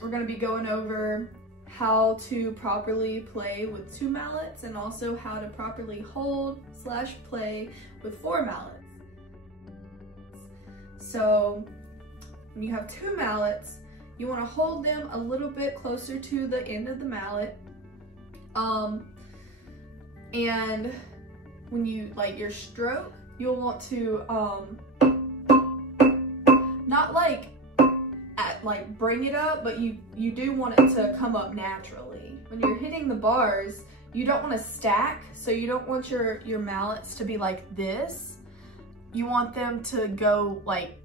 we're gonna be going over how to properly play with 2 mallets and also how to properly hold / play with 4 mallets. So when you have 2 mallets, you want to hold them a little bit closer to the end of the mallet. And when you like your stroke, you'll want to not like bring it up, but you do want it to come up naturally. When you're hitting the bars, you don't want to stack, so you don't want your mallets to be like this. You want them to go like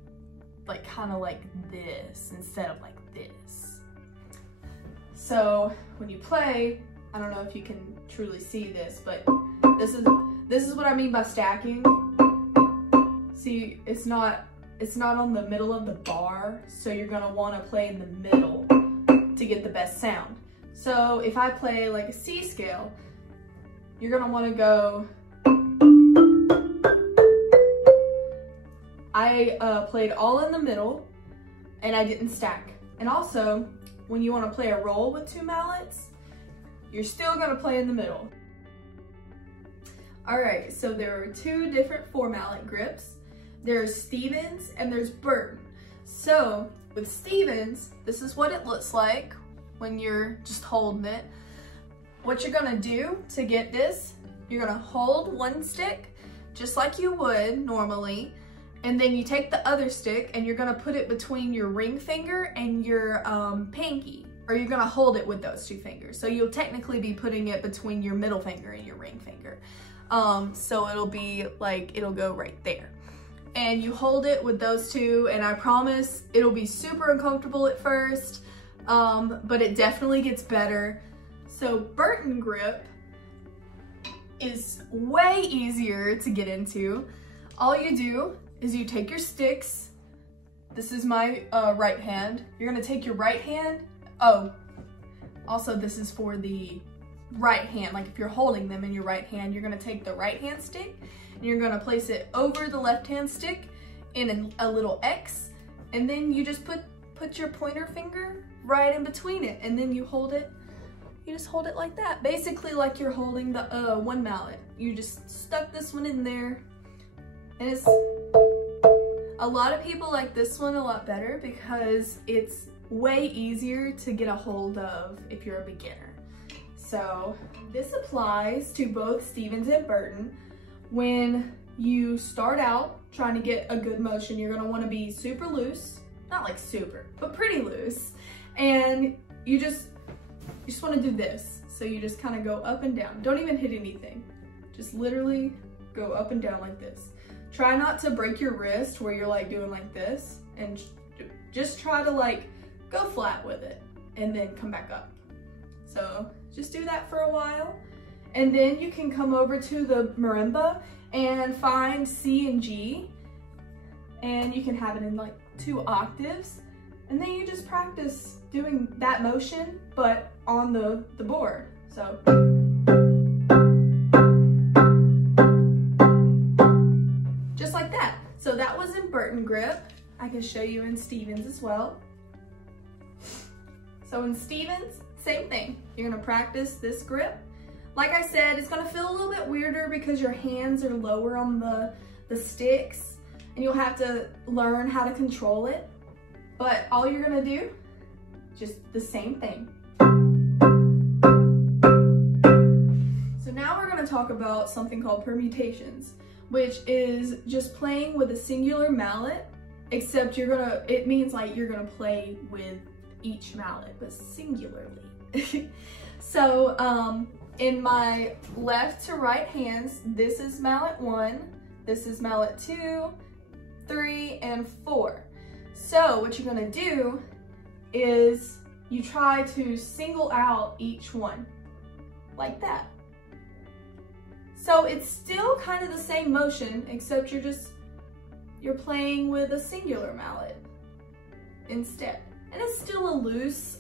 kind of like this instead of like this. So when you play, I don't know if you can truly see this, but this is what I mean by stacking. See, it's not on the middle of the bar, so you're gonna want to play in the middle to get the best sound. So if I play like a C scale, you're gonna want to go. I played all in the middle and I didn't stack. And also, when you want to play a roll with 2 mallets, you're still gonna play in the middle. All right, so there are 2 different 4 mallet grips. There's Stevens and there's Burton. So with Stevens, this is what it looks like when you're just holding it. What you're gonna do to get this, you're gonna hold one stick just like you would normally, and then you take the other stick and you're gonna put it between your ring finger and your pinky, or you're gonna hold it with those 2 fingers. So you'll technically be putting it between your middle finger and your ring finger. So it'll be like, it'll go right there. And you hold it with those 2, and I promise it'll be super uncomfortable at first, but it definitely gets better. So Burton grip is way easier to get into. All you do is you take your sticks. This is my right hand. You're gonna take your right hand. Oh, also this is for the right hand. Like if you're holding them in your right hand, you're gonna take the right hand stick and you're gonna place it over the left hand stick in a little X, and then you just put your pointer finger right in between it, and then you hold it. You just hold it like that, basically like you're holding the 1 mallet. You just stuck this one in there, and it's a lot of people like this one a lot better because it's way easier to get a hold of if you're a beginner. So this applies to both Stevens and Burton. When you start out trying to get a good motion, you're gonna wanna be super loose, not like super, but pretty loose. And you just wanna do this. So you just kinda go up and down. Don't even hit anything. Just literally go up and down like this. Try not to break your wrist where you're like doing like this, and just try to like go flat with it and then come back up. So just do that for a while. And then you can come over to the marimba and find C and G, and you can have it in like 2 octaves. And then you just practice doing that motion, but on the board. So. Just like that. So that was in Burton grip. I can show you in Stevens as well. So in Stevens, same thing. You're gonna practice this grip. Like I said, it's gonna feel a little bit weirder because your hands are lower on the sticks, and you'll have to learn how to control it. But all you're gonna do, just the same thing. So now we're gonna talk about something called permutations, which is just playing with a singular mallet, except it means like you're gonna play with each mallet, but singularly. So in my left to right hands, this is mallet 1, this is mallet 2, 3, and 4. So what you're gonna do is you try to single out each one, like that. So it's still kind of the same motion, except you're playing with a singular mallet instead. And it's still a loose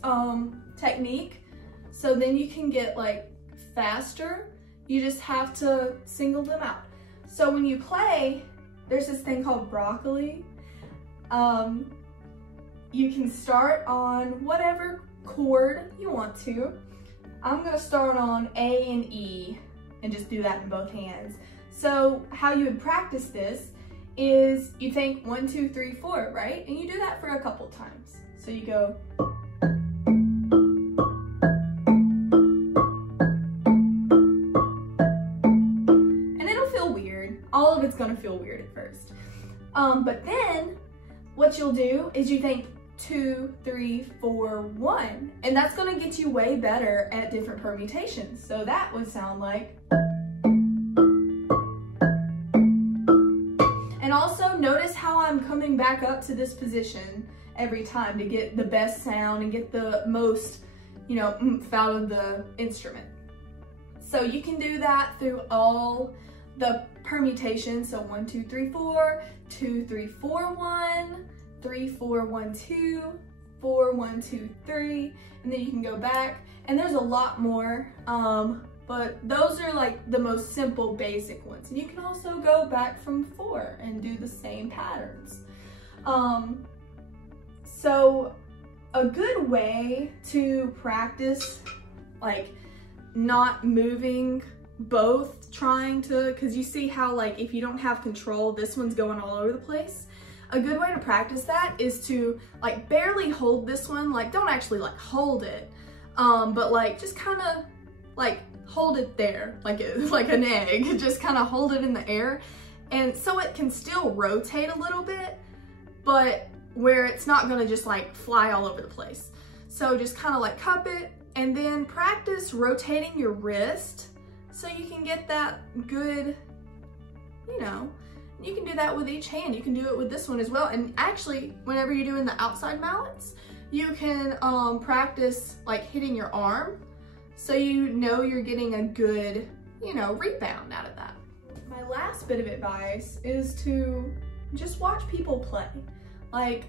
technique, so then you can get like faster. You just have to single them out. So when you play, there's this thing called broccoli. you can start on whatever chord you want to. I'm gonna start on A and E and just do that in both hands. So how you would practice this is you think 1, 2, 3, 4, right? And you do that for a couple times. So you go. And it'll feel weird. All of it's gonna feel weird at first. But then what you'll do is you think 2, 3, 4, 1, and that's gonna get you way better at different permutations. So that would sound like. And also notice how I'm coming back up to this position every time to get the best sound and get the most, you know, oomph out of the instrument. So you can do that through all the permutations. So 1, 2, 3, 4, 2, 3, 4, 1, 3, 4, 1, 2, 4, 1, 2, 3, and then you can go back. And there's a lot more, but those are like the most simple basic ones. And you can also go back from 4 and do the same patterns. So a good way to practice like not moving both, trying to, because you see how like if you don't have control, this one's going all over the place. A good way to practice that is to like barely hold this one, like don't actually like hold it, but like just kind of like hold it there, like an egg, just kind of hold it in the air. And so it can still rotate a little bit, but where it's not gonna just like fly all over the place. So just kind of like cup it and then practice rotating your wrist so you can get that good, you know. You can do that with each hand. You can do it with this one as well. And actually, whenever you're doing the outside mallets, you can practice like hitting your arm so you know you're getting a good, you know, rebound out of that. My last bit of advice is to just watch people play. Like,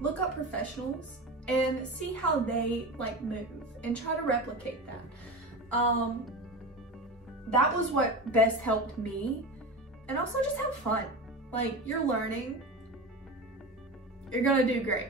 look up professionals and see how they like move and try to replicate that. That was what best helped me. And also just have fun. Like, you're learning, you're gonna do great.